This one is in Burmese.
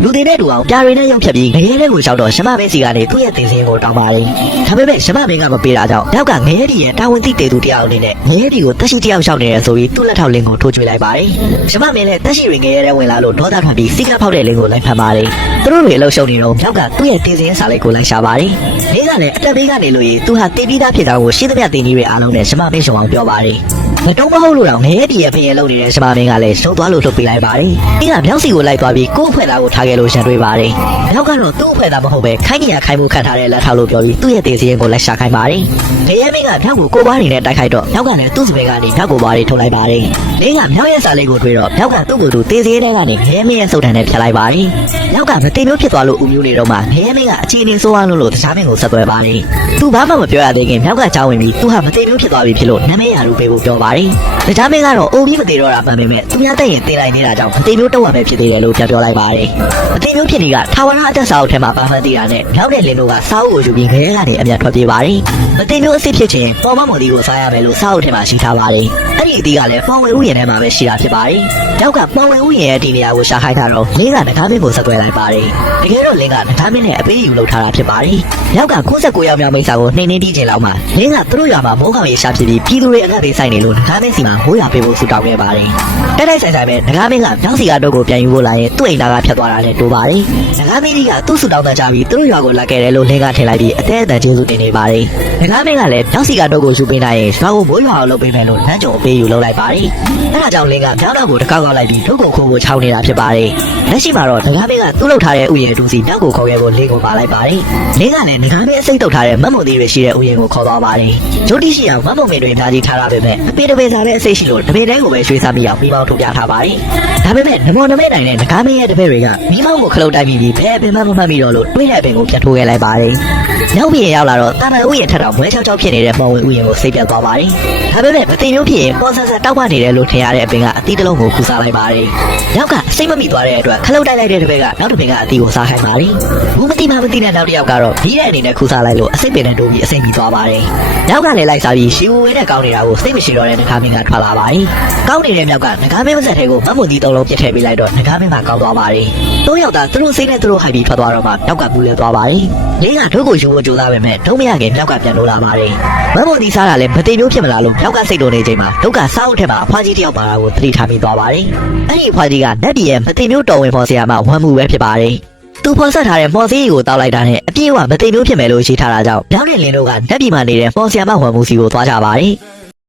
လူတွေနဲ့တူအောင်ပြာတွေနဲ့ရုပ်ဖြတ်ပြီးငရဲတဲ့ကိုရောက်တော့ရှမမင်းစီကနေသူ့ရဲ့တင်စင်းကိုတောင်းပါတယ်။ဒါပေမဲ့ရှမမင်းကမပေးတာကြောင့်နောက်ကငရဲပြည်ရဲ့တာဝန်သိတဲ့သူတယောက်အနေနဲ့ငရဲပြည်ကိုတက်ရှိတယောက်ရောက်နေတယ်ဆိုပြီးသူ့လက်ထောက်လင်းကိုထိုးကျွေးလိုက်ပါတယ်။ရှမမင်းလည်းတက်ရှိတွေငရဲတဲ့ဝင်လာလို့ဒေါသထွက်ပြီးစီကဖောက်တဲ့လင်းကိုလိုက်ဖမ်းပါတယ်။သူတို့တွေအလုပ်ရှုပ်နေတော့နောက်ကသူ့ရဲ့တင်စင်းစာလေးကိုလိုက်ရှာပါတယ်။လင်းကလည်းအတက်ဘေးကနေလို့သူဟာတင်ပြီးသားဖြစ်တာကိုရှင်းသမျှတင်ကြီးတွေအားလုံးနဲ့ရှမမင်းရှုံအောင်ပြောပါတယ်။မတုံးမဟုတ်လို့တော့ငရဲပြည်ရဲ့ဖျင်လုပ်နေတဲ့ရှမမင်းကလည်းရှုံးသွားလို့ထုတ်ပေးလိုက်ပါတယ်။ဒီကမြောက်စီကိုလိုက်သွားပြီးကိုယ့်အဖွဲ့သားကိုထားခဲ့လို့ရန်တွေးပါတယ်။နောက်ကတော့သူ့အဖွဲ့သားမဟုတ်ပဲခိုင်းနေရခိုင်းမှုခံထားတဲ့လက်ထောက်လို့ပြောပြီးသူ့ရဲ့တင်စင်းကိုလိုက်ရှာခိုင်းပါတယ်။ငရဲမင်းကမြောက်ကိုကိုပွားနေနဲ့တိုက်ခိုက်တော့မြောက်ကလည်းသူ့စပယ်ကနေမြောက်ကိုပွားတွေထုတ်လိုက်ပါတယ်။လင်းကမြောက်ရဲ့စာလေးကိုတွေ့တော့မြောက်ကသူ့ကိုယ်သူတင်စင်းထဲကနေငရဲမင်းရဲ့စုပ်တံနဲ့ဖြတ်လိုက်ပါတယ်။မြောက်ကမတင်မျိုးဖြစ်သွားလို့ဦးမျိုးနေတော့မှငရဲမင်းကအချင်းချင်းဆိုးအောင်လို့တခြားမင်းကိုဆက်သွဲပါတယ်။သူဘာမှမပြောရသေးခင်မြောက်ကကြောင်းဝင်ပြီးသူဟာမတင်မျိုးဖြစ်သွားပြီဖြစ်လို့နာမည်ရလူပေးဖို့ပြောပါတယ်။တခြားမင်းကတော့အုံပြီးမသေးတော့တာမှန်ပေမဲ့သူများတက်ရင်တင်လိုက်နေတာကြောင့်မတင်မျိုးတော့ရမယ်ဖြစ်သေးတယ်လို့ပြောလိုက်ပါတယ်။မတင်မျိုးဖြစ်နေကထာဝရအသက်စာအုပ်ထဲမှာပါမှန်းသိတာနဲ့နောက်တဲ့လင်းတို့ကစာအုပ်ကိုယူပြီးငရဲကနေအမြတ်ထွက်ပြေးပါတယ်။မတင်မျိုးအစ်စ်ဖြစ်ခြင်းပေါ်မမော်ဒီကိုစားရမယ်လို့စာအုပ်ထဲမှာရှိထားပါတယ်။အဲ့ဒီအသီးကလည်းပေါ်ဝဲဥယျာဉ်ထဲမှာပဲရှိတာဖြစ်ပါတယ်။နောက်ကပေါ်ဝဲဥယျာဉ်ရဲ့ဒီနေရာကိုရှာခိုင်းတာတော့လင်းကငကားမင်းကိုဆက်သွယ်လိုက်ပါတယ်။တကယ်တော့လင်းကငကားမင်းနဲ့အပေးယူလုပ်ထားတာဖြစ်ပါတယ်။နောက်က69ယောက်မြောက်မိတ်ဆာကိုနှိမ့်နှင်းတီးခြင်းလောက်မှာလင်းကသူတို့ရွာမှာမိုးကောင်ရေရှာဖြစ်ပြီးပြည်သူတွေအခက်ပေးဆိုင်နေလို့ငကားမင်းစီမှာမိုးရွာပေးဖို့ဆုတောင်းခဲ့ပါတယ်။တိုက်ဆိုင်ပဲငကားမင်းကမြောက်စီကတော့ကိုပြန်ယူဖို့လာရင်သူ့အိမ်သားကဖြတ်သွားတာနဲ့တိုးပါတယ်။ငကားမင်းကြီးကသူ့ဆုတောင်းတကြပြီးသူတို့ရွာကိုလာခဲ့တယ်လို့လင်းကထင်လိုက်ပြီးအသေးအတန်ကျေးဇူးတင်နေပါတယ်။ငကားမင်းကလည်းမြောက်စီကတော့ကိုယူပေးနိုင်ရင်ရွာကိုမိုးရွာအောင်လုပ်ပေးမယ်လို့လမ်းကြုံအပေးယူလုပ်လိုက်ပါတယ်။အဲဒါကြောင့်လင်းကမြောက်တော့ကိုတကောက်ကောက်လိုက်ပြီးဒုက္ခခိုးကိုချောင်းနေတာဖြစ်ပါတယ်။လက်ရှိမှာတော့ငကားမင်းကသူ့လုပ်ထားတဲ့ဥယျာဉ်တူစီမြောက်ကိုခေါ်ခဲ့ဖို့လင်းကိုပါလိုက်ပါတယ်။လင်းကလည်းငကားမင်းအစိတ်တုတ်ထားတဲ့မတ်မုံသီးတွေရှိတဲ့ဥယျာဉ်ကိုခေါ်သွားပါတယ်။ဂျိုတီရှိအောင်မတ်မုံပင်တွေအများကြီးထားရပေမဲ့အပေတပေစားတဲ့အစိတ်ရှိလို့တပေတိုင်းကိုပဲရွှေ့စားမိအောင်ပြီးပေါင်းထုတ်ပြထားပါတယ်။ဒါပေမဲ့နမောနမဲနိုင်တဲ့ငကားမင်းရဲ့တပည့်တွေကမိမောင်းကိုခလုတ်တိုက်ပြီးဘယ်ပင်မှမမှတ်မိတော့လို့တွေးတဲ့ပင်ကိုပြန်ထိုးခဲ့လိုက်ပါတယ်။နောက်ပြီးရောက်လာတော့တာမန်ဥယျာဉ်ထက်တော့မွဲချောက်ချောက်ဖြစ်နေတဲ့မော်ဝင်ဥယျာဉ်ကိုစိတ်ပြတ်သွားပါတယ်။ဒါပေမဲ့မတင်မျိုးဖြစ်ရင်ပေါ်ဆန်းဆန်းတောက်ပနေတယ်လို့ထင်ရတဲ့အပင်ကအသီးတစ်လုံးကိုခူးစားလိုက်ပါတယ်။နောက်ကစိတ်မမိသွားတဲ့အတွက်ခလုတ်တိုက်လိုက်တဲ့တပည့်ကနောက်တစ်ပင်ကအသီးကိုစားခိုင်းပါတယ်။ဘူးမတိမတိတဲ့နောက်တစ်ယောက်ကတော့ပြီးတဲ့အနေနဲ့ခူးစားလိုက်လို့အစိတ်ပင်နဲ့တိုးပြီးအစိတ်မိသွားပါတယ်။နောက်ကလည်းလိုက်စားပြီးရှီဝဝဲနဲ့ကောင်းနေတာကိုစိတ်မရှိတော့တဲ့ငကားမင်းကထွက်လာပါတယ်။ကောင်းနေတဲ့မြောက်ကငကားမင်းမဆက်တဲ့ကိုမတ်မွန်ဒီသုံးလုံးပြစ်ထည့်ပေးလိုက်တော့ငကားမင်းကကောင်းသွားပါတယ်။သုံးယောက်သားသူတို့စိတ်နဲ့သူတို့ဟိုက်ပြီးထွက်သွားတော့မှနောက်ကပူလဲသွားပါတယ်။လင်းကတို့ကိုယူဖို့ကြိုးစားပေမဲ့ဒုံမရခင်မြောက်ကပြန်လို့လာပါတယ်။မတ်မွန်ဒီစားတာလည်းမတိမျိုးဖြစ်မလားလို့မြောက်ကစိတ်တော်နေချိန်မှာဒုက္ခစားအုပ်ထဲမှာအဖွားကြီးတယောက်ပါတာကိုသတိထားမိသွားပါတယ်။အဲ့ဒီအဖွားကြီးကနတ်ပြည်ရဲ့မတိမျိုးတော်ဝင်ဖော်ဆရာမဝမ်းမှုပဲဖြစ်ပါတယ်။သူဖော်ဆက်ထားတဲ့မော်စီးကိုတောက်လိုက်တာနဲ့အပြည့်အဝမတိမျိုးဖြစ်မယ်လို့ရှိထားတာကြောင့်မြောက်တဲ့လင်းတို့ကနတ်ပြည်မှာနေတဲ့ဖော်ဆရာမဝမ်းမှုစီကိုသွားကြပါတယ်။